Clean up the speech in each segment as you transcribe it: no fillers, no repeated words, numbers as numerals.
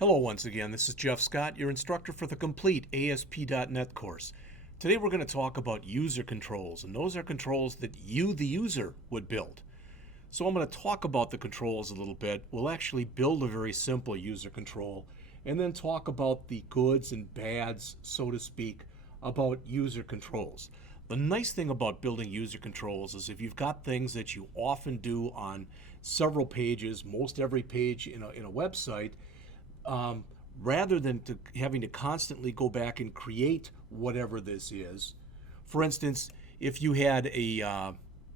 Hello once again, this is Jeff Scott, your instructor for the complete ASP.NET course. Today we're going to talk about user controls, and those are controls that you, the user, would build. So I'm going to talk about the controls a little bit. We'll actually build a very simple user control, and then talk about the goods and bads, so to speak, about user controls. The nice thing about building user controls is if you've got things that you often do on several pages, most every page in a website, rather than having to constantly go back and create whatever this is. For instance, if you had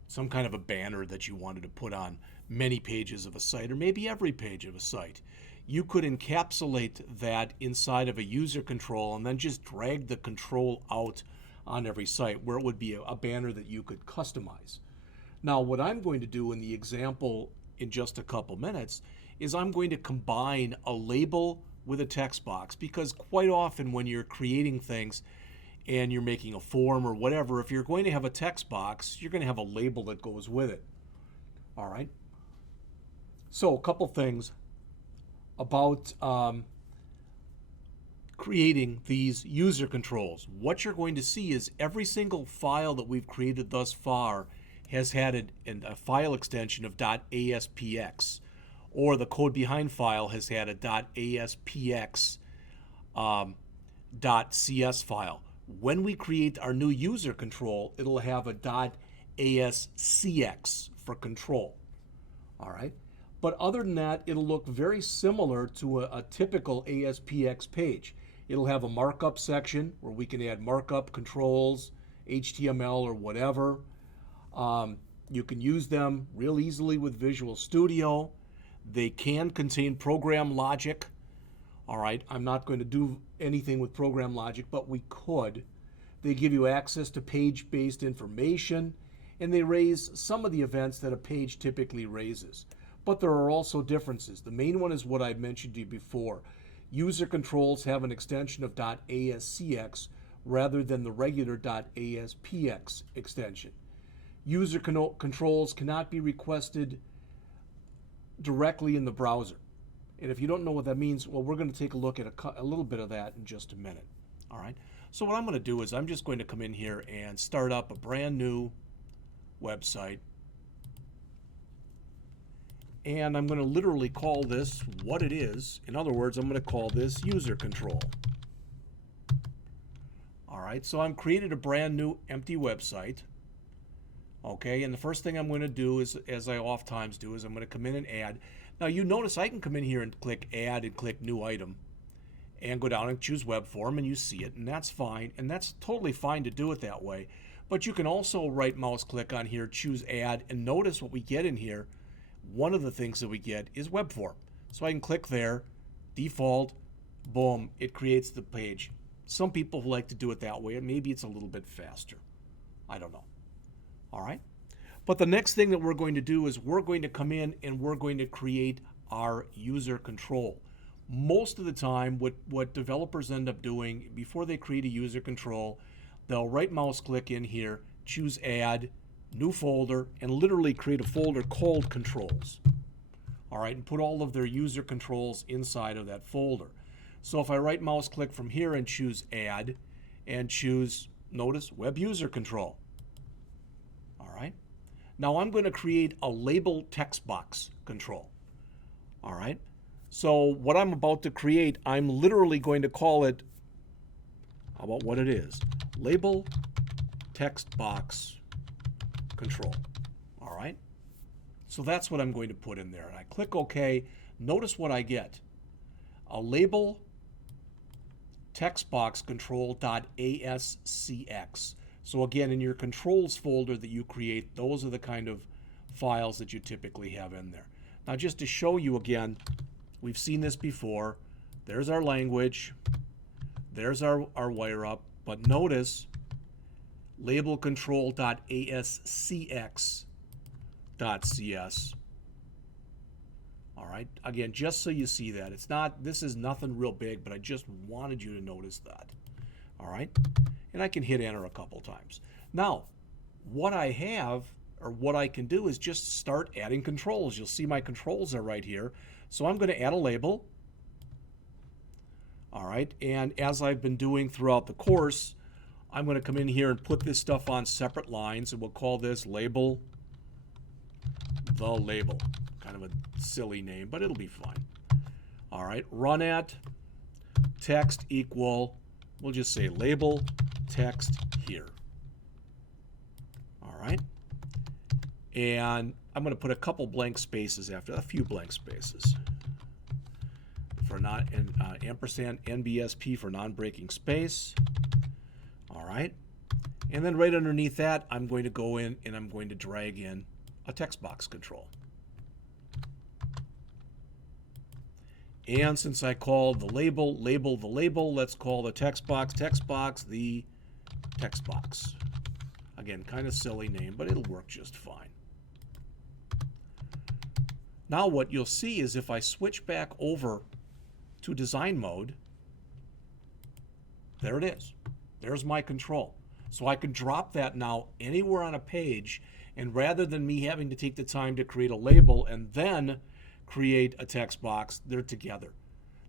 some kind of a banner that you wanted to put on many pages of a site, or maybe every page of a site, you could encapsulate that inside of a user control and then just drag the control out on every site where it would be a banner that you could customize. Now, what I'm going to do in the example in just a couple minutes is I'm going to combine a label with a text box, because quite often when you're creating things and you're making a form or whatever, if you're going to have a text box, you're going to have a label that goes with it. All right. So a couple things about creating these user controls. What you're going to see is every single file that we've created thus far has had a file extension of .aspx, or the code behind file has had a .aspx .cs file. When we create our new user control, it'll have a .ascx for control. All right. But other than that, it'll look very similar to a typical ASPX page. It'll have a markup section where we can add markup controls, HTML or whatever. You can use them real easily with Visual Studio. They can contain program logic. All right, I'm not going to do anything with program logic, but we could. They give you access to page-based information, and they raise some of the events that a page typically raises. But there are also differences. The main one is what I mentioned to you before. User controls have an extension of .ascx rather than the regular .aspx extension. User controls cannot be requested directly in the browser. And if you don't know what that means, well, we're going to take a look at a little bit of that in just a minute. All right. So what I'm going to do is I'm just going to come in here and start up a brand new website. And I'm going to literally call this what it is. In other words, I'm going to call this user control. All right. So I'm created a brand new empty website. Okay, and the first thing I'm going to do is, as I oftentimes do, is I'm going to come in and add. Now you notice I can come in here and click add and click new item and go down and choose web form, and you see it, and that's fine, and that's totally fine to do it that way. But you can also right mouse click on here, choose add, and notice what we get in here. One of the things that we get is web form. So I can click there, default, boom, it creates the page. Some people like to do it that way, and maybe it's a little bit faster. I don't know. All right. But the next thing that we're going to do is we're going to come in and we're going to create our user control. Most of the time, what developers end up doing before they create a user control, they'll right mouse click in here, choose add, new folder, and literally create a folder called controls. All right, and put all of their user controls inside of that folder. So if I right mouse click from here and choose add and choose, notice, web user control. Now I'm going to create a label text box control. All right. So what I'm about to create, I'm literally going to call it, how about what it is? Label text box control. All right. So that's what I'm going to put in there. And I click OK. Notice what I get. A label text box control.ascx. So again, in your controls folder that you create, those are the kind of files that you typically have in there. Now just to show you again, we've seen this before. There's our language. There's our wire up. But notice label control.ascx.cs. All right. Again, just so you see that. This is nothing real big, but I just wanted you to notice that. All right. And I can hit enter a couple times. Now, what I have, or what I can do, is just start adding controls. You'll see my controls are right here. So I'm going to add a label. All right, and as I've been doing throughout the course, I'm going to come in here and put this stuff on separate lines, and we'll call this label the label. Kind of a silly name, but it'll be fine. All right, run at text equal, we'll just say label text here. All right, and I'm going to put a couple blank spaces after, a few blank spaces. For ampersand NBSP for non-breaking space. All right, and then right underneath that, I'm going to go in and I'm going to drag in a text box control. And since I called the label the label, let's call the text box the text box. Again, kind of silly name, but it'll work just fine. Now what you'll see is if I switch back over to design mode, there it is. There's my control. So I can drop that now anywhere on a page, and rather than me having to take the time to create a label and then create a text box, they're together.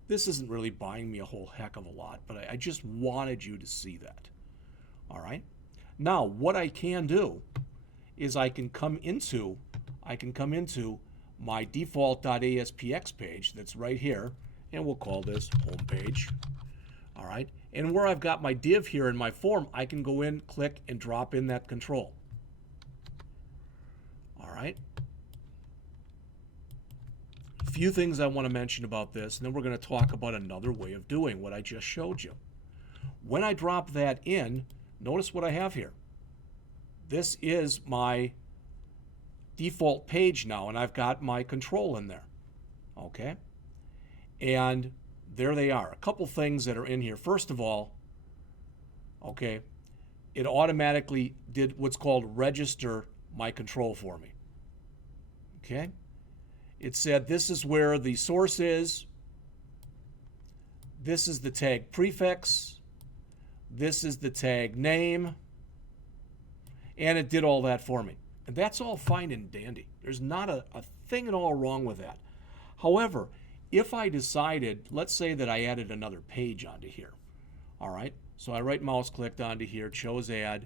This isn't really buying me a whole heck of a lot, but I just wanted you to see that. All right. Now what I can do is I can come into my default.aspx page that's right here, and we'll call this home page. All right, and where I've got my div here in my form, I can go in, click, and drop in that control. All right. A few things I want to mention about this, and then we're going to talk about another way of doing what I just showed you. When I drop that in, notice what I have here. This is my default page now, and I've got my control in there. Okay. And there they are. A couple things that are in here. First of all, okay, it automatically did what's called register my control for me. Okay. It said this is where the source is. This is the tag prefix. This is the tag name. And it did all that for me. And that's all fine and dandy. There's not a thing at all wrong with that. However, if I decided, let's say that I added another page onto here. All right, so I right mouse clicked onto here, chose add,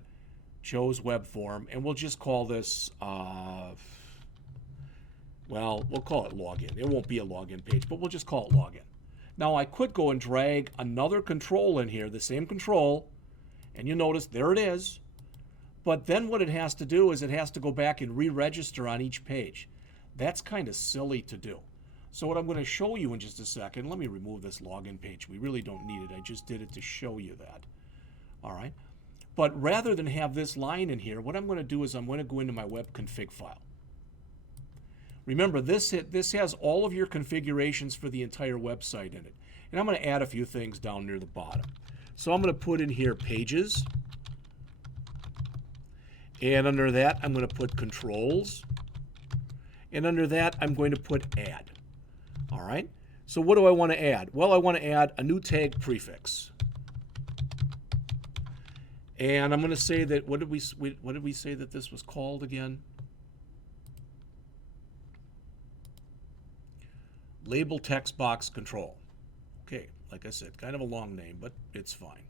chose web form, and we'll just call this, well, we'll call it login. It won't be a login page, but we'll just call it login. Now I could go and drag another control in here, the same control, and you notice there it is. But then what it has to do is it has to go back and re-register on each page. That's kind of silly to do. So what I'm going to show you in just a second, let me remove this login page. We really don't need it. I just did it to show you that. All right. But rather than have this line in here, what I'm going to do is I'm going to go into my web config file. Remember, this has all of your configurations for the entire website in it. And I'm going to add a few things down near the bottom. So I'm going to put in here pages. And under that, I'm going to put controls. And under that, I'm going to put add. All right. So what do I want to add? Well, I want to add a new tag prefix. And I'm going to say that, what did we say that this was called again? Label text box control. Okay, like I said, kind of a long name, but it's fine.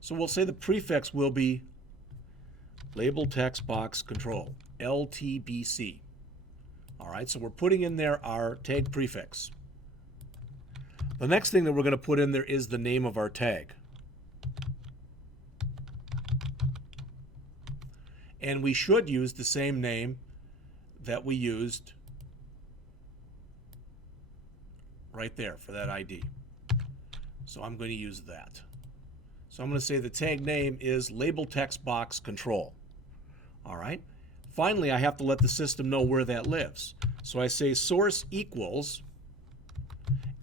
So we'll say the prefix will be label text box control, LTBC. All right, so we're putting in there our tag prefix. The next thing that we're going to put in there is the name of our tag. And we should use the same name that we used right there for that ID. So I'm going to use that. So I'm going to say the tag name is label text box control. All right. Finally, I have to let the system know where that lives. So I say source equals,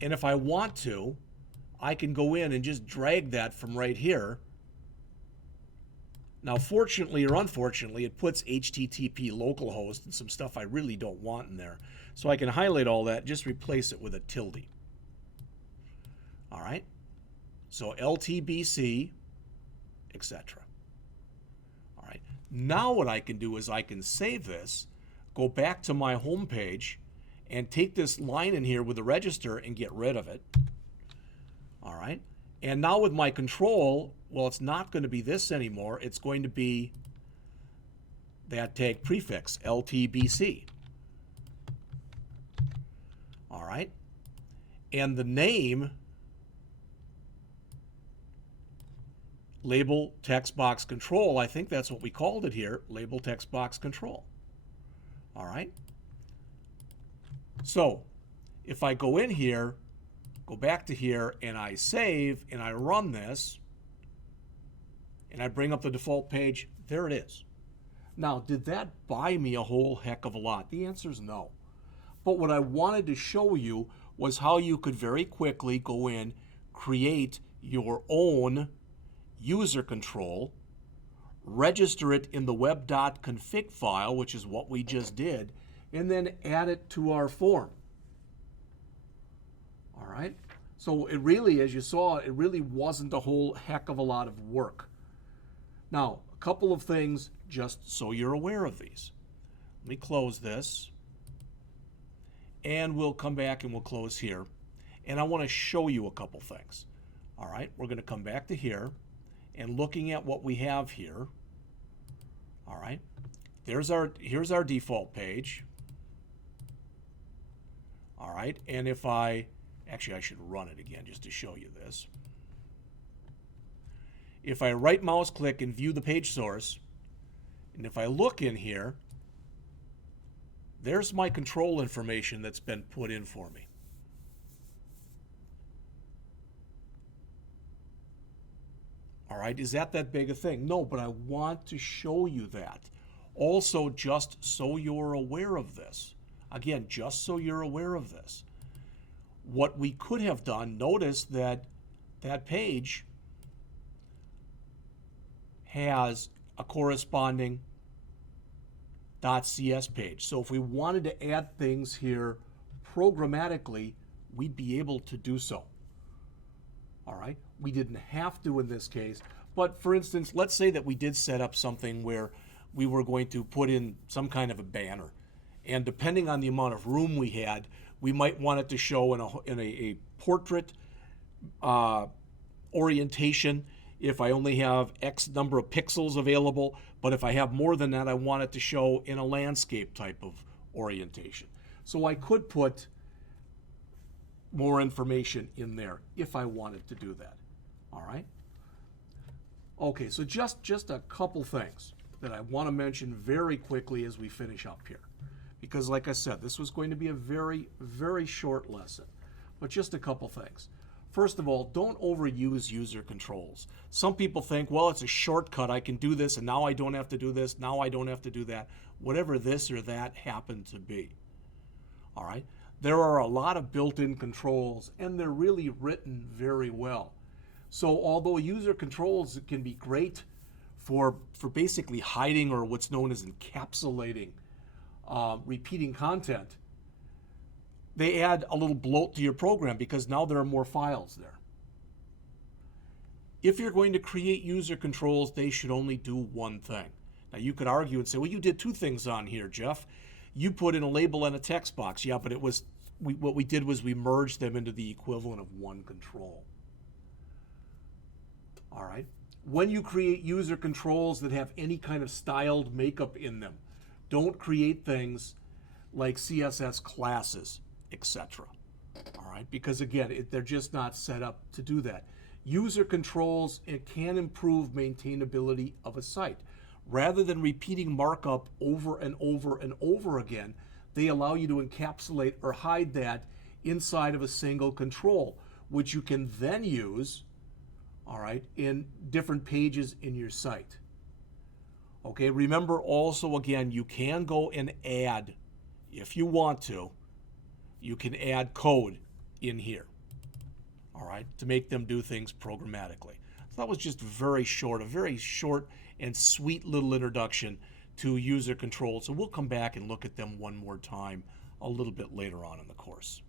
and if I want to, I can go in and just drag that from right here. Now, fortunately or unfortunately, it puts HTTP localhost and some stuff I really don't want in there. So I can highlight all that, just replace it with a tilde. All right. So LTBC, etc. All right. Now what I can do is I can save this, go back to my home page, and take this line in here with the register and get rid of it. All right. And now with my control, well, it's not going to be this anymore. It's going to be that tag prefix, LTBC. All right. And the name, label text box control, I think that's what we called it here, label text box control. All right. So if I go in here, go back to here, and I save, and I run this, and I bring up the default page, there it is. Now, did that buy me a whole heck of a lot? The answer is no. But what I wanted to show you was how you could very quickly go in, create your own user control, register it in the web.config file, which is what we just did, and then add it to our form. All right? So it really, as you saw, it really wasn't a whole heck of a lot of work. Now, a couple of things just so you're aware of these. Let me close this. And we'll come back and we'll close here. And I want to show you a couple things. All right, we're going to come back to here. And looking at what we have here, all right, here's our default page. All right, and if actually I should run it again just to show you this. If I right mouse click and view the page source, and if I look in here, there's my control information that's been put in for me. All right, is that big a thing? No, but I want to show you that. Also, just so you're aware of this. Again, just so you're aware of this. What we could have done, notice that that page has a corresponding .cs page. So if we wanted to add things here programmatically, we'd be able to do so. All right, we didn't have to in this case, but for instance, let's say that we did set up something where we were going to put in some kind of a banner, and depending on the amount of room we had, we might want it to show in a portrait orientation if I only have X number of pixels available, but if I have more than that, I want it to show in a landscape type of orientation. So I could put more information in there if I wanted to do that. All right? Okay, so just a couple things that I want to mention very quickly as we finish up here. Because like I said, this was going to be a very, very short lesson, but just a couple things. First of all, don't overuse user controls. Some people think, well, it's a shortcut. I can do this, and now I don't have to do this. Now I don't have to do that. Whatever this or that happened to be. All right? There are a lot of built-in controls, and they're really written very well. So although user controls can be great for basically hiding or what's known as encapsulating repeating content, they add a little bloat to your program because now there are more files there. If you're going to create user controls, they should only do one thing. Now you could argue and say, well, you did two things on here, Jeff. You put in a label and a text box. Yeah, but what we did was we merged them into the equivalent of one control. All right. When you create user controls that have any kind of styled makeup in them, don't create things like CSS classes, etc. All right, because again, they're just not set up to do that. User controls, it can improve maintainability of a site. Rather than repeating markup over and over and over again, they allow you to encapsulate or hide that inside of a single control, which you can then use, all right, in different pages in your site. Okay, remember also, again, you can go and add, if you want to, you can add code in here, all right, to make them do things programmatically. So that was just a very short and sweet little introduction to user controls. So we'll come back and look at them one more time a little bit later on in the course.